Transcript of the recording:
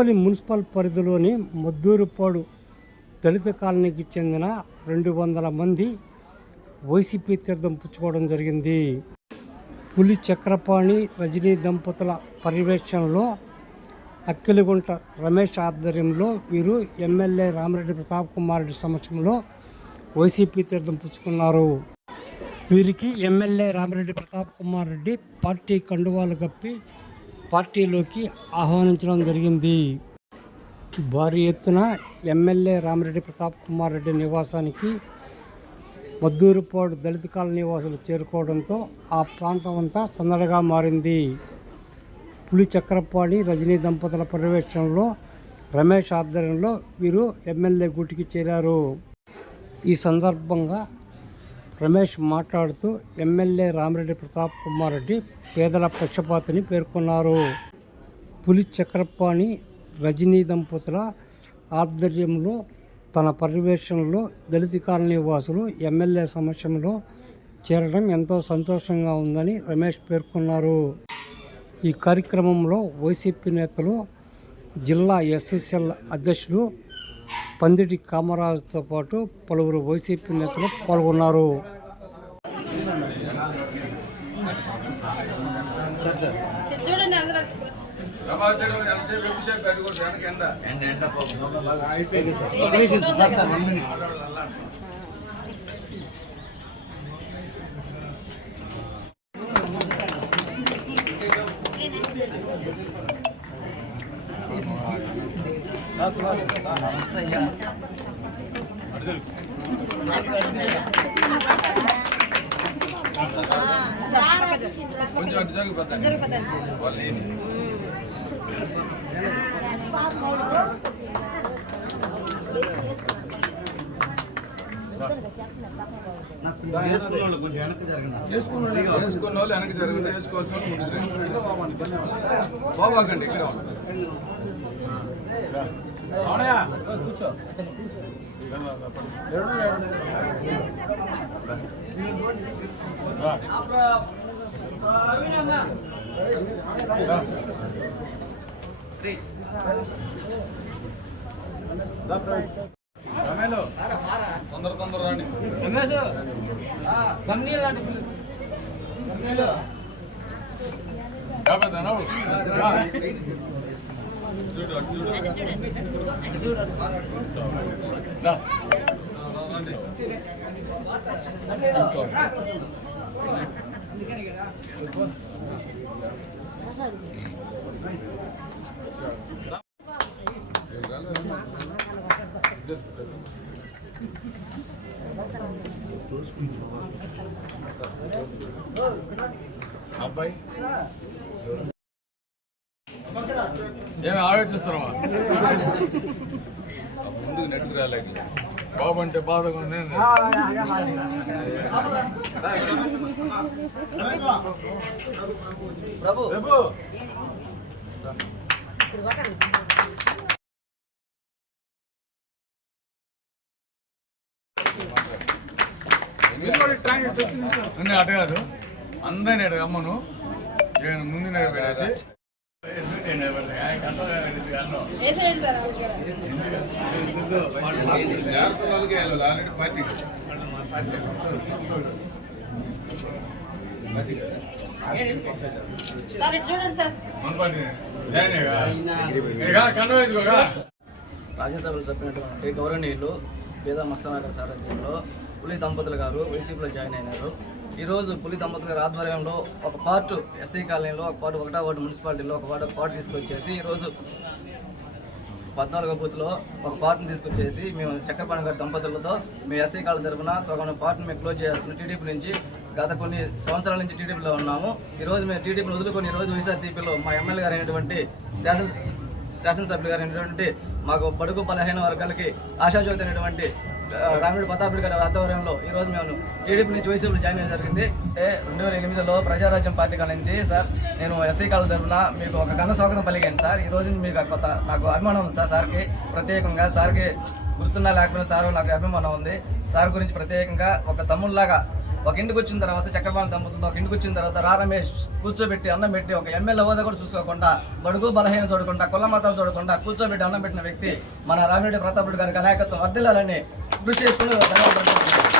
కావలి municipal పరిధిలోని మద్దూరుపాడు దళిత కాలనీకి చెందిన 200 మంది వైసీపీ తీర్థం పుచ్చుకోవడం జరిగింది. పులి చక్రపాణి రజనీ దంపతుల పర్యవేక్షణలో అక్కిలిగుంట రమేష్ ఆధ్వర్యంలో వీరు ఎమ్మెల్యే రామిరెడ్డి ప్రతాప్ కుమార్ రెడ్డి సమక్షంలో వైసీపీ తీర్థం పుచ్చుకున్నారు. వీరికి ఎమ్మెల్యే రామిరెడ్డి ప్రతాప్ కుమార్ రెడ్డి పార్టీ కండువాలు కప్పి పార్టీలోకి ఆహ్వానించడం జరిగింది. భారీ ఎత్తున ఎమ్మెల్యే రామిరెడ్డి ప్రతాప్ కుమార్ రెడ్డి నివాసానికి మద్దూరుపాడు దళిత కాలనీ వాసులు చేరుకోవడంతో ఆ ప్రాంతం అంతా సందడిగా మారింది. పులి చక్రపాణి రజనీ దంపతుల పర్యవేక్షణలో రమేష్ ఆధ్వర్యంలో వీరు ఎమ్మెల్యే గూటికి చేరారు. ఈ సందర్భంగా రమేష్ మాట్లాడుతూ ఎమ్మెల్యే రామిరెడ్డి ప్రతాప్ కుమార్ రెడ్డి పేదల పక్షపాతిని పేర్కొన్నారు. పులి చక్రపాణి రజనీ దంపతుల ఆధ్వర్యంలో తన పర్యవేక్షణలో దళిత కాలనీ వాసులు ఎమ్మెల్యే సమక్షంలో చేరడం ఎంతో సంతోషంగా ఉందని రమేష్ పేర్కొన్నారు. ఈ కార్యక్రమంలో వైసీపీ నేతలు జిల్లా ఎస్ఎస్ఎల్ అధ్యక్షుడు పందిటి కామరాజుతో పాటు పలువురు వైసీపీ నేతలు పాల్గొన్నారు. బాబాకండి తొందర రండి. అబ్బాయి ఏమి ఆలోచిస్తున్నావా? ముందుకు నెట్టుకు రాలేక బాబు అంటే బాధగా ఉంది. అటు కాదు అందరినీ అటు అమ్మను ముందు పార్టీ రాజ్యసభలో చెప్పినటువంటి గౌరవనీయులు పేద మస్తానగర్ సారథ్యంలో పులి దంపతులు గారు వైసీపీలో జాయిన్ అయినారు. ఈరోజు పులి దంపతుల గారి ఆధ్వర్యంలో ఒక పార్ట్ ఎస్సీ కాలనీలో, ఒక పార్ట్ 1వ వార్డు మున్సిపాలిటీలో ఒక పార్ట్ తీసుకొచ్చేసి ఈరోజు 14వ బూత్లో ఒక పార్ట్ని తీసుకొచ్చేసి మేము చక్రపాణి గారి దంపతులతో మేము ఎస్సీ కాలనీ తరఫున సగం పార్ట్ని మేము క్లోజ్ చేయాల్సిన టీడీపీ నుంచి గత కొన్ని సంవత్సరాల నుంచి టీడీపీలో ఉన్నాము. ఈరోజు మేము టీడీపీని వదులుకొని ఈరోజు వైఎస్ఆర్సీపీలో మా ఎమ్మెల్యే గారు అయినటువంటి శాసనసభ్యులు గారు అయినటువంటి మాకు బడుగు బలహీన వర్గాలకి ఆశాజ్యోతి అయినటువంటి రామిరెడ్డి ప్రతాప్ రెడ్డి గారి ఆధ్వర్యంలో ఈరోజు మేము టీడీపీ నుంచి వైసీపీలో జాయిన్ అయ్యడం జరిగింది. 2008లో ప్రజారాజ్యం పార్టీ కాల నుంచి సార్ నేను ఎస్సీ కాలేజ్ తరఫున మీకు ఒక ఘన స్వాగతం పలికాను సార్. ఈరోజు మీకు నాకు అభిమానం ఉంది సార్. సార్కి ప్రత్యేకంగా సార్కి గుర్తున్నా లేకపోయినా సార్ నాకు అభిమానం ఉంది. సార్ గురించి ప్రత్యేకంగా ఒక తమ్ముళ్ళలాగా ఒక ఇంటికి వచ్చిన తర్వాత చక్రపాణి దంపతులతో ఒక ఇంటికి వచ్చిన తర్వాత రా రమేష్ కూర్చోబెట్టి అన్నం పెట్టి ఒక ఎమ్మెల్యే హోదా కూడా చూసుకోకుండా బడుగు బలహీన చూడకుండా కుల మతాలు చూడకుండా కూర్చోబెట్టి అన్నం పెట్టిన వ్యక్తి మన రామిరెడ్డి ప్రతాప్ రెడ్డి గారికి నాయకత్వం వర్ధిల్లాలని కృషి చేసుకుని ధన్యవాదాలు.